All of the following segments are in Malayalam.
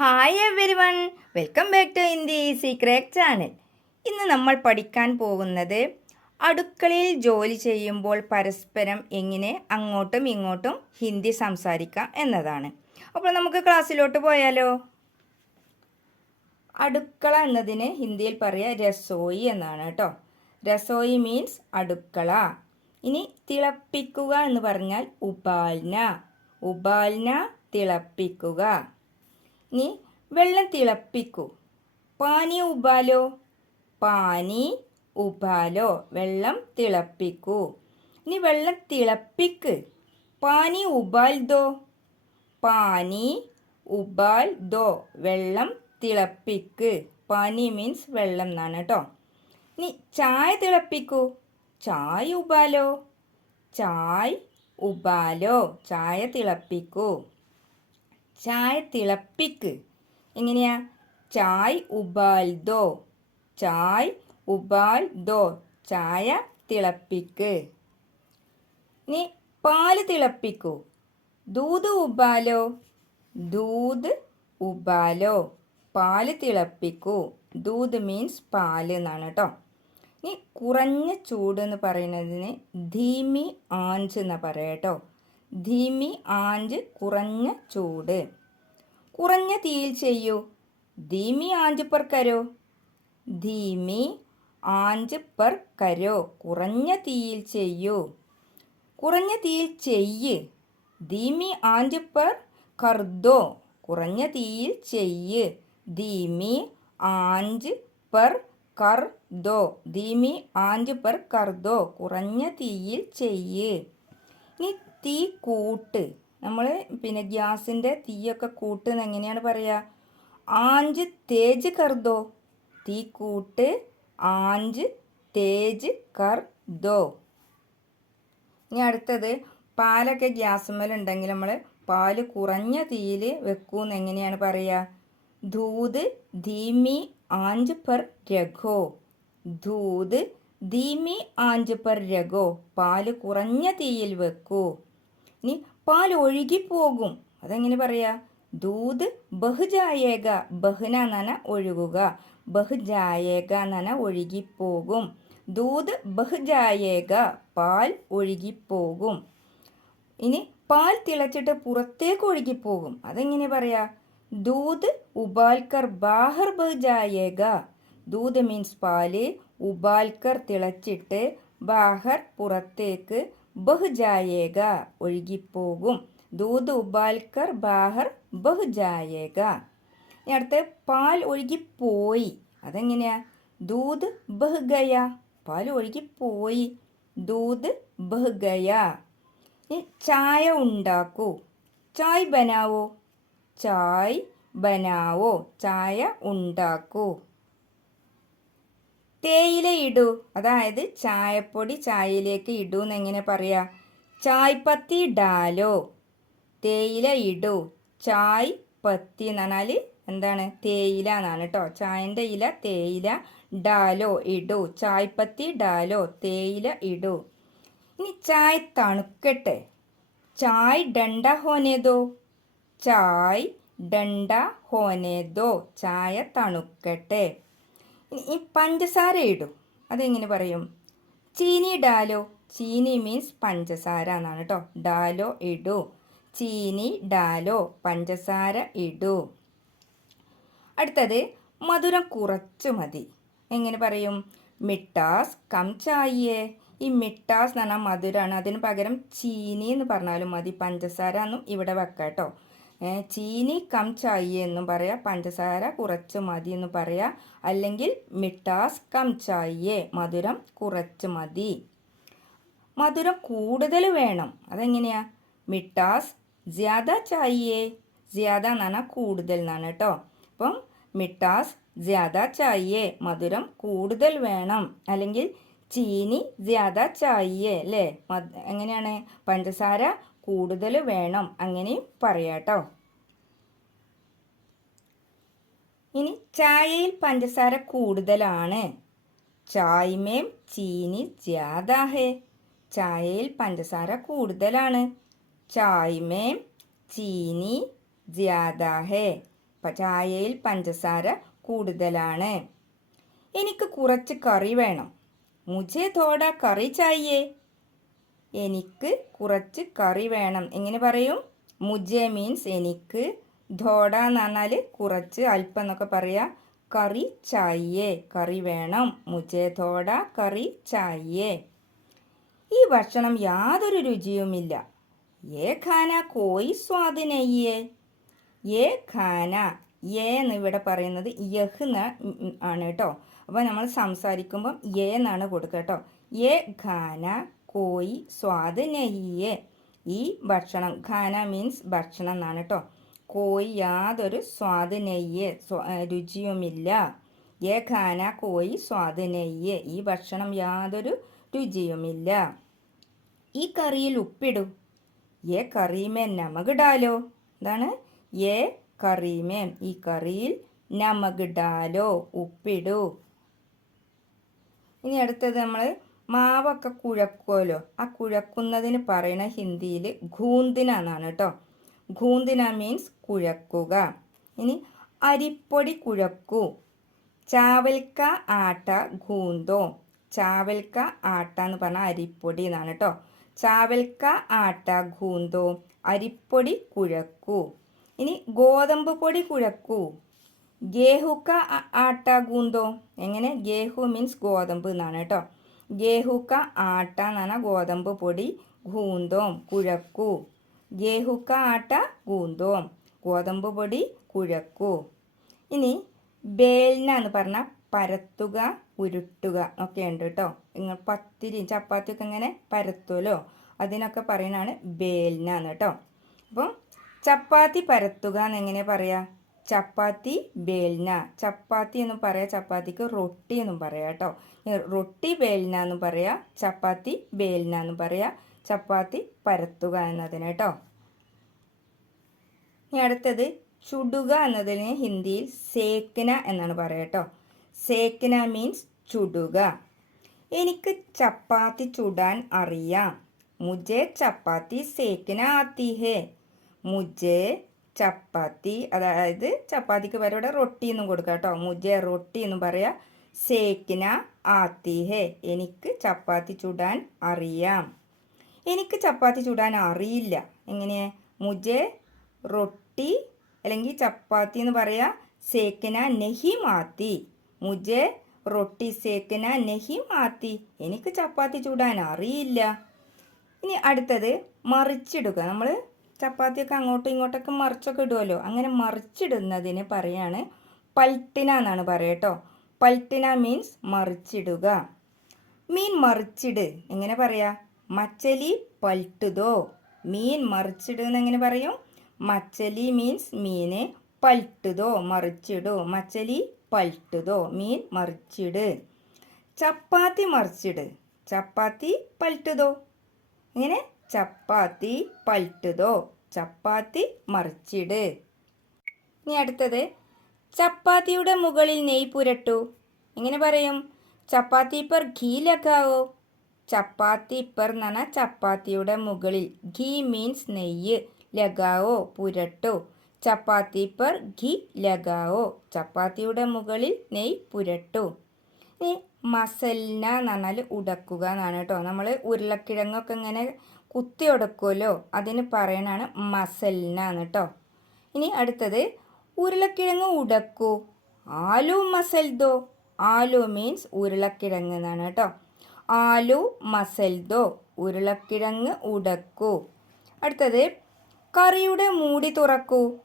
Hi everyone welcome back to India secret channel ഇന്ന് നമ്മൾ പഠിക്കാൻ പോകുന്നത് അടുക്കളയിൽ ജോലി ചെയ്യുമ്പോൾ പരസ്പരം എങ്ങനെ അങ്ങോട്ടും ഇങ്ങോട്ടും ഹിന്ദി സംസാരിക്കാം എന്നതാണ്. അപ്പോൾ നമുക്ക് ക്ലാസ്സിലോട്ട് പോയാലോ? അടുക്കള എന്നതിന് ഹിന്ദിയിൽ പറയുക രസോയി എന്നാണ് കേട്ടോ. രസോയി മീൻസ് അടുക്കള. ഇനി തിളപ്പിക്കുക എന്ന് പറഞ്ഞാൽ ഉപാൽന. ഉപാൽന തിളപ്പിക്കുക. ഇനി വെള്ളം തിളപ്പിക്കൂ. പാനി ഉബാലോ പാനി ഉബാലോ വെള്ളം തിളപ്പിക്കൂ. നീ വെള്ളം തിളപ്പിക്ക്. പാനി ഉബാൽ ദോ? പാനി ഉബാൽ ദോ വെള്ളം തിളപ്പിക്ക്. പാനി മീൻസ് വെള്ളം എന്നാണ് കേട്ടോ. നീ ചായ തിളപ്പിക്കൂ. ചായ ഉബാലോ ചായ് ഉബാലോ ചായ തിളപ്പിക്കൂ. ചായ തിളപ്പിക്ക്. എങ്ങനെയാ? ചായ് ഉബാൽ ദോ ചായ് ഉബാൽ ദോ ചായ തിളപ്പിക്ക്. ഇനി പാൽ തിളപ്പിക്കൂ. ദൂത് ഉബാലോ? ദൂത് ഉബാലോ. പാൽ തിളപ്പിക്കൂ. ദൂത് മീൻസ് പാൽ എന്നാണ് കേട്ടോ ഇനി കുറഞ്ഞ ചൂട് എന്ന് പറയുന്നതിന് ധീമി ആഞ്ച് എന്നാ പറയാം കേട്ടോ ധീമി ആഞ്ച് കുറഞ്ഞ ചൂട്. കുറഞ്ഞ തീയിൽ ചെയ്യൂ. ധീമി ആഞ്ച് പെർ കരോ? ധീമി ആഞ്ച് പെർ കരോ. കുറഞ്ഞ തീയിൽ ചെയ്യൂ. കുറഞ്ഞ തീയിൽ ചെയ്യ്. ധീമി ആഞ്ച് പെർ കർദോ. കുറഞ്ഞ തീയിൽ ചെയ്യ്. ധീമി ആഞ്ച് പെർ കർ ദോ ധീമി ആഞ്ച് പെർ കർദോ. കുറഞ്ഞ തീയിൽ ചെയ്യ്. ഇനി തീ കൂട്ട്. നമ്മൾ പിന്നെ ഗ്യാസിന്റെ തീയൊക്കെ കൂട്ടുന്ന എങ്ങനെയാണ് പറയുക ആഞ്ച് തേജ് കർദോ. തീ കൂട്ട് ആഞ്ച് തേജ് കർദോ. ഇനി അടുത്തത് പാലൊക്കെ ഗ്യാസുമ്മലുണ്ടെങ്കിൽ നമ്മൾ പാൽ കുറഞ്ഞ തീയിൽ വെക്കൂന്ന് എങ്ങനെയാണ് പറയുക ധൂത് ധീമി ആഞ്ച് പർ രഘോ. ധൂത് ധീമി ആഞ്ച് പർ രഘോ. പാൽ കുറഞ്ഞ തീയിൽ വെക്കൂ. ഇനി പാൽ ഒഴുകിപ്പോകും അതെങ്ങനെ പറയാ? ദൂത് ബഹുജായേക ബഹുന നന ഒഴുകുക. ബഹുജായേക നന ഒഴുകിപ്പോകും ദൂത് ബഹുജായേക പാൽ ഒഴുകിപ്പോകും ഇനി പാൽ തിളച്ചിട്ട് പുറത്തേക്ക് ഒഴുകിപ്പോകും അതെങ്ങനെ പറയാ? ദൂത് ഉബാൽക്കർ ബാഹർ ബഹുജായേക. ദൂത് മീൻസ് പാൽ. ഉബാൽക്കർ തിളച്ചിട്ട് ബാഹർ പുറത്തേക്ക് ബഹുജായേക ഒഴുകിപ്പോകും. ദൂത് ഉബാൽക്കർ ബാഹർ ബഹുജായേക. ഇനി അടുത്ത് പാൽ ഒഴുകിപ്പോയി. അതെങ്ങനെയാ? ദൂത് ബഹുഗയ. പാൽ ഒഴുകിപ്പോയി. ദൂത് ബഹുഗയ. ഇനി ചായ ഉണ്ടാക്കൂ. ചായ് ബനാവോ? ചായ് ബനാവോ? ചായ ഉണ്ടാക്കൂ. തേയില ഇടൂ. അതായത് ചായപ്പൊടി ചായയിലേക്ക് ഇടൂ എന്ന് എങ്ങനെ പറയാ? ചായ്പത്തി ഡാലോ തേയില ഇടൂ. ചായ് പത്തി എന്ന് പറഞ്ഞാൽ എന്താണ്? തേയില എന്നാണ് കേട്ടോ ചായന്റെ ഇല തേയില ഡാലോ ഇടൂ. ചായ്പത്തി ഡാലോ തേയില ഇടൂ. ഇനി ചായ തണുക്കട്ടെ. ചായ് ഡണ്ട ഹോനേതോ? ചായ് ഡണ്ട ഹോനേതോ? ചായ തണുക്കട്ടെ. ഈ പഞ്ചസാര ഇടും. അതെങ്ങനെ പറയും? ചീനി ഡാലോ. ചീനി മീൻസ് പഞ്ചസാര എന്നാണ് കേട്ടോ ഡാലോ ഇടൂ. ചീനി ഡാലോ. പഞ്ചസാര ഇടൂ. അടുത്തത് മധുരം കുറച്ച് മതി. എങ്ങനെ പറയും? മിട്ടാസ് കം ചായേ ഈ മിട്ടാസ് എന്ന് പറഞ്ഞാൽ മധുരമാണ് അതിന് പകരം ചീനി എന്ന് പറഞ്ഞാലും മതി. പഞ്ചസാര എന്നും ഇവിടെ വെക്കാം കേട്ടോ ചീനി കം ചായി എന്നും പറയാം പഞ്ചസാര കുറച്ച് മതി എന്ന് പറയാം. അല്ലെങ്കിൽ മിട്ടാസ് കം ചായേ മധുരം കുറച്ച് മതി. മധുരം കൂടുതൽ വേണം. അതെങ്ങനെയാ? മിട്ടാസ് ജ്യാദ ചായേ ജ്യാദ എന്നാണ് കൂടുതൽ എന്നാണ് കേട്ടോ അപ്പം മിട്ടാസ് ജ്യാദ ചായേ മധുരം കൂടുതൽ വേണം. അല്ലെങ്കിൽ ചീനി ജ്യാദ ചായേ അല്ലേ? എങ്ങനെയാണ്? പഞ്ചസാര കൂടുതൽ വേണം അങ്ങനെ പറയാട്ടോ ഇനി ചായയിൽ പഞ്ചസാര കൂടുതലാണ്. ചായ്മേം ചീനി ജ്യാദാഹേ. ചായയിൽ പഞ്ചസാര കൂടുതലാണ്. ചായ്മേം ചീനി ജ്യാദാഹേ. ചായയിൽ പഞ്ചസാര കൂടുതലാണ്. എനിക്ക് കുറച്ച് കറി വേണം. മുജേ തോട കറി ചായേ എനിക്ക് കുറച്ച് കറി വേണം. എങ്ങനെ പറയും? മുജെ മീൻസ് എനിക്ക് ധോഡ എന്ന് പറഞ്ഞാൽ കുറച്ച് അല്പം എന്നൊക്കെ പറയാ. കറി ചായേ കറി വേണം. മുജെ ധോഡ കറി ചായേ. ഈ ഭക്ഷണം യാതൊരു രുചിയുമില്ല. ഏ ഖാന കോയി സ്വാദ് നെയ്യേ ഏ ഖാന ഏ എന്ന് ഇവിടെ പറയുന്നത് യഹ് ആണ് കേട്ടോ. അപ്പോൾ നമ്മൾ സംസാരിക്കുമ്പം ഏ എന്നാണ് കൊടുക്കുക കേട്ടോ. ഏ ഖാന കോയി സ്വാദ് നെയ്യെ ഈ ഭക്ഷണം ഖാന മീൻസ് ഭക്ഷണം എന്നാണ് കേട്ടോ കോയി യാതൊരു സ്വാദ് നെയ്യ് രുചിയുമില്ല. ഏ ഖാന കോയി സ്വാദ് നെയ്യ് ഈ ഭക്ഷണം യാതൊരു രുചിയുമില്ല. ഈ കറിയിൽ ഉപ്പിടും. ഏ കറിമേ നമകിടാലോ. എന്താണ്? ഏ കറിമേ ഈ കറിയിൽ നമകിടാലോ ഉപ്പിടൂ. ഇനി അടുത്തത് നമ്മൾ മാവൊക്കെ കുഴക്കുമല്ലോ ആ കുഴക്കുന്നതിന് പറയണ ഹിന്ദിയിൽ ഘൂന്തിന എന്നാണ് കേട്ടോ. ഘൂന്തിന മീൻസ് കുഴക്കുക. ഇനി അരിപ്പൊടി കുഴക്കൂ. ചാവൽക്ക ആട്ട ഗൂന്തോ ചാവൽക്ക ആട്ട എന്ന് പറഞ്ഞാൽ അരിപ്പൊടി എന്നാണ് കേട്ടോ. ചാവൽക്ക ആട്ട ഗൂന്തോ അരിപ്പൊടി കുഴക്കൂ. ഇനി ഗോതമ്പ് പൊടി കുഴക്കൂ. ഗേഹുക്ക ആട്ട ഗൂന്തോ എങ്ങനെ? ഗേഹു മീൻസ് ഗോതമ്പ് എന്നാണ് കേട്ടോ. ഗേഹുക്ക ആട്ട പറഞ്ഞാൽ ഗോതമ്പ് പൊടി ഗൂന്തോം കുഴക്കു. ഗേഹുക്ക ആട്ട ഗൂന്തോം ഗോതമ്പ് പൊടി കുഴക്കു. ഇനി ബേൽന എന്ന് പറഞ്ഞാൽ പരത്തുക ഉരുട്ടുക ഒക്കെ ഉണ്ട് കേട്ടോ നിങ്ങൾ പത്തിരി ചപ്പാത്തിയൊക്കെ ഇങ്ങനെ പരത്തുമല്ലോ അതിനൊക്കെ പറയുന്നതാണ് ബേൽന എന്ന് കേട്ടോ അപ്പം ചപ്പാത്തി പരത്തുക എന്ന് എങ്ങനെ പറയാ? ചപ്പാത്തി ബേൽന. ചപ്പാത്തി എന്നും പറയാം ചപ്പാത്തിക്ക് റൊട്ടി എന്നും പറയാം കേട്ടോ. റൊട്ടി ബേൽന എന്ന് പറയാം ചപ്പാത്തി ബേൽന എന്ന് പറയാം ചപ്പാത്തി പരത്തുക എന്നതിന് കേട്ടോ. ഇനി അടുത്തത് ചുടുക എന്നതിന് ഹിന്ദിയിൽ സേക്കന എന്നാണ് പറയുക കേട്ടോ. സേക്കന മീൻസ് ചുടുക. എനിക്ക് ചപ്പാത്തി ചുടാൻ അറിയാം. മുജെ ചപ്പാത്തി സേക്കന ആത്തി ഹേ മുജെ ചപ്പാത്തി അതായത് ചപ്പാത്തിക്ക് പകരം ഇവിടെ റൊട്ടി എന്നും കൊടുക്കാം കേട്ടോ. മുജെ റൊട്ടി എന്നും പറയാ. സേക്കിന ആത്തി ഹേ എനിക്ക് ചപ്പാത്തി ചുടാൻ അറിയാം. എനിക്ക് ചപ്പാത്തി ചുടാൻ അറിയില്ല. എങ്ങനെ? മുജെ റൊട്ടി അല്ലെങ്കിൽ ചപ്പാത്തി എന്ന് പറയാ സേക്കന നെഹി മാത്തി. മുജെ റൊട്ടി സേക്കന നെഹി മാത്തി. എനിക്ക് ചപ്പാത്തി ചുടാൻ അറിയില്ല. ഇനി അടുത്തത് മറിച്ചിടുക. നമ്മൾ ചപ്പാത്തിയൊക്കെ അങ്ങോട്ടും ഇങ്ങോട്ടൊക്കെ മറിച്ചൊക്കെ ഇടുമല്ലോ അങ്ങനെ മറിച്ചിടുന്നതിന് പറയാണ് പൽട്ടിന എന്നാണ് പറയട്ടോ പൽട്ടിന മീൻസ് മറിച്ചിടുക. മീൻ മറിച്ചിട് എങ്ങനെ പറയാ? മച്ചലി പൽട്ടുതോ മീൻ മറിച്ചിട് എങ്ങനെ പറയും? മച്ചലി മീൻസ് മീനെ പൽട്ടുതോ മറിച്ചിടോ. മച്ചലി പൽട്ടുതോ മീൻ മറിച്ചിട്. ചപ്പാത്തി മറിച്ചിട്. ചപ്പാത്തി പൽട്ടുതോ ഇങ്ങനെ ചപ്പാത്തി പൽട്ടുതോ ചപ്പാത്തി മറിച്ചിട്. ഇനി അടുത്തത്. ചപ്പാത്തിയുടെ മുകളിൽ നെയ് പുരട്ടു. എങ്ങനെ പറയും? ചപ്പാത്തി പർ ഘീ ലഗാവോ? ചപ്പാത്തി പർ എന്ന് പറഞ്ഞാൽ ചപ്പാത്തിയുടെ മുകളിൽ. ഘീ മീൻസ് നെയ്യ് ലഗാവോ? പുരട്ടു. ചപ്പാത്തി പർ ഘി ലഗാവോ? ചപ്പാത്തിയുടെ മുകളിൽ നെയ് പുരട്ടു. ഇനി മസലിന എന്ന് പറഞ്ഞാൽ ഉടക്കുക എന്നാണ് കേട്ടോ. നമ്മൾ ഉരുളക്കിഴങ്ങൊക്കെ ഇങ്ങനെ കുത്തി ഉടക്കുമല്ലോ അതിന് പറയണാണ് മസലിന എന്ന് കേട്ടോ. ഇനി അടുത്തത് ഉരുളക്കിഴങ്ങ് ഉടക്കൂ. ആലു മസൽദോ? ആലു മീൻസ് ഉരുളക്കിഴങ്ങ് എന്നാണ് കേട്ടോ. ആലു മസൽദോ ഉരുളക്കിഴങ്ങ് ഉടക്കൂ. അടുത്തത് കറിയുടെ മൂടി തുറക്കൂ.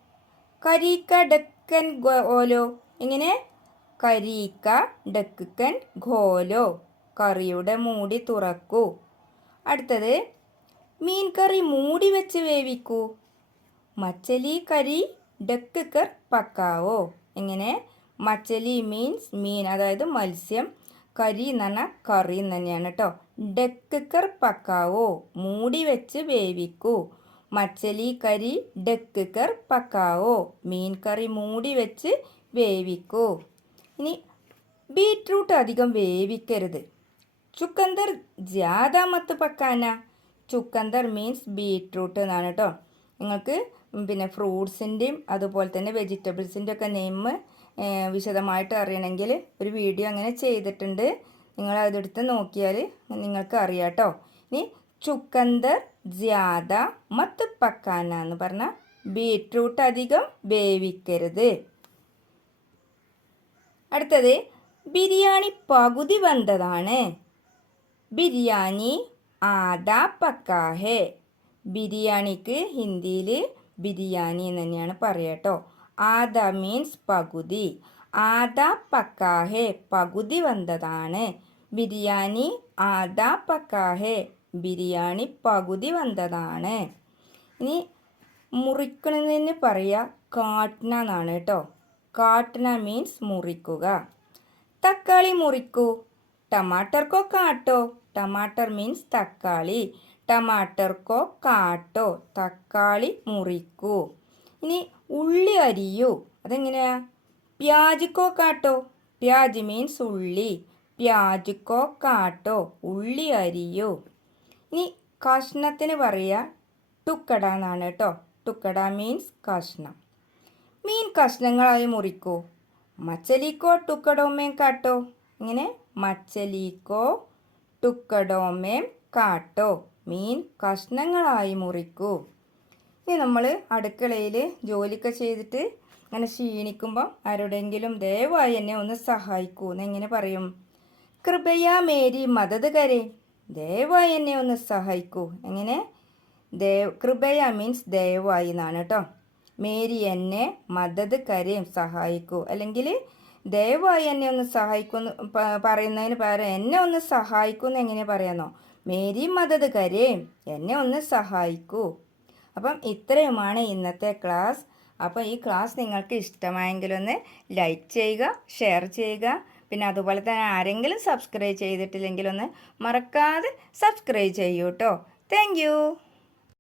കരീക്ക ഡക്കൻ ഗോലോ ഇങ്ങനെ കരീക്ക ഡക്കൻ ഘോലോ കറിയുടെ മൂടി തുറക്കൂ. അടുത്തത് മീൻ കറി മൂടി വെച്ച് വേവിക്കൂ. മച്ചലി കരി ഡക്ക് കർ പക്കാവോ. എങ്ങനെ? മച്ചലി മീൻസ് മീൻ അതായത് മത്സ്യം. കരി എന്ന് പറഞ്ഞാൽ കറി എന്ന് തന്നെയാണ് കേട്ടോ ഡക്ക് കർ പക്കാവോ. മൂടി വെച്ച് വേവിക്കൂ. മച്ചലി കരി ഡക്ക് കർ പക്കാവോ. മീൻ കറി മൂടി വെച്ച് വേവിക്കൂ. ഇനി ബീറ്റ്റൂട്ട് അധികം വേവിക്കരുത്. ചുക്കന്തർ ജ്യാദാ മത്ത് പക്കാന. ചുക്കന്തർ മീൻസ് ബീട്രൂട്ട് എന്നാണ് കേട്ടോ. നിങ്ങൾക്ക് പിന്നെ ഫ്രൂട്ട്സിന്റെയും അതുപോലെ തന്നെ വെജിറ്റബിൾസിന്റെ ഒക്കെ നെയിം വിശദമായിട്ട് അറിയണമെങ്കിൽ ഒരു വീഡിയോ അങ്ങനെ ചെയ്തിട്ടുണ്ട്. നിങ്ങൾ അതെടുത്ത് നോക്കിയാൽ നിങ്ങൾക്ക് അറിയാം കേട്ടോ. ഇനി ചുക്കന്തർ ജ്യാദ മത്ത് പക്കാന എന്ന് പറഞ്ഞാൽ ബീട്രൂട്ട് അധികം വേവിക്കരുത്. അടുത്തത് ബിരിയാണി പകുതി വന്നതാണ് ബിരിയാണി ആദാ പക്കാഹേ ബിരിയാണിക്ക് ഹിന്ദിയിൽ ബിരിയാണി എന്ന് തന്നെയാണ് പറയുക കേട്ടോ ആദ മീൻസ് പകുതി. ആദ പക്കാഹേ പകുതി വന്നതാണ്. ബിരിയാണി ആദ പക്കാഹേ ബിരിയാണി പകുതി വന്നതാണ്. ഇനി മുറിക്കണതിന് പറയുക കാട്ടണ എന്നാണ് കേട്ടോ കാട്ടണ മീൻസ് മുറിക്കുക. തക്കാളി മുറിക്കൂ. ടമാട്ടർക്കോ കാട്ടോ ടമാട്ടർ മീൻസ് തക്കാളി. ടമാട്ടർക്കോ കാട്ടോ തക്കാളി മുറിക്കൂ. ഇനി ഉള്ളി അരിയൂ. അതെങ്ങനെയാ? പ്യാജിക്കോ കാട്ടോ. പ്യാജ് മീൻസ് ഉള്ളി. പ്യാജിക്കോ കാട്ടോ. ഉള്ളി അരിയൂ. ഇനി കഷ്ണത്തിന് പറയുക ടുക്കട എന്നാണ് കേട്ടോ. ടുക്കട മീൻസ് കഷ്ണം. മീൻ കഷ്ണങ്ങളായി മുറിക്കൂ. മച്ചലിക്കോ ടുക്കടോമേം കാട്ടോ. ഇങ്ങനെ മച്ചലിക്കോ ടുക്കടോമേം കാട്ടോ. മീൻ കഷ്ണങ്ങളായി മുറിക്കൂ. ഇനി നമ്മൾ അടുക്കളയിൽ ജോലിയൊക്കെ ചെയ്തിട്ട് അങ്ങനെ ക്ഷീണിക്കുമ്പോൾ ആരോടെങ്കിലും ദയവായി എന്നെ ഒന്ന് സഹായിക്കൂ. എന്ന് എങ്ങനെ പറയും? കൃപയാ മേരി മദത് കരേ. ദയവായി എന്നെ ഒന്ന് സഹായിക്കൂ. എങ്ങനെ? ദേവ് കൃപയ മീൻസ് ദയവായി എന്നാണ് കേട്ടോ. മേരി എന്നെ മദത് കരയും സഹായിക്കൂ. അല്ലെങ്കിൽ ദയവായി എന്നെ ഒന്ന് സഹായിക്കുന്നു പറയുന്നതിന് പകരം എന്നെ ഒന്ന് സഹായിക്കൂ എന്ന് എങ്ങനെ പറയാനോ മേരി മദത് കരേം എന്നെ ഒന്ന് സഹായിക്കൂ. അപ്പം ഇത്രയുമാണ് ഇന്നത്തെ ക്ലാസ്. അപ്പം ഈ ക്ലാസ് നിങ്ങൾക്ക് ഇഷ്ടമായെങ്കിൽ ഒന്ന് ലൈക്ക് ചെയ്യുക ഷെയർ ചെയ്യുക. പിന്നെ അതുപോലെ തന്നെ ആരെങ്കിലും സബ്സ്ക്രൈബ് ചെയ്തിട്ടില്ലെങ്കിലൊന്ന് മറക്കാതെ സബ്സ്ക്രൈബ് ചെയ്യൂ കേട്ടോ താങ്ക്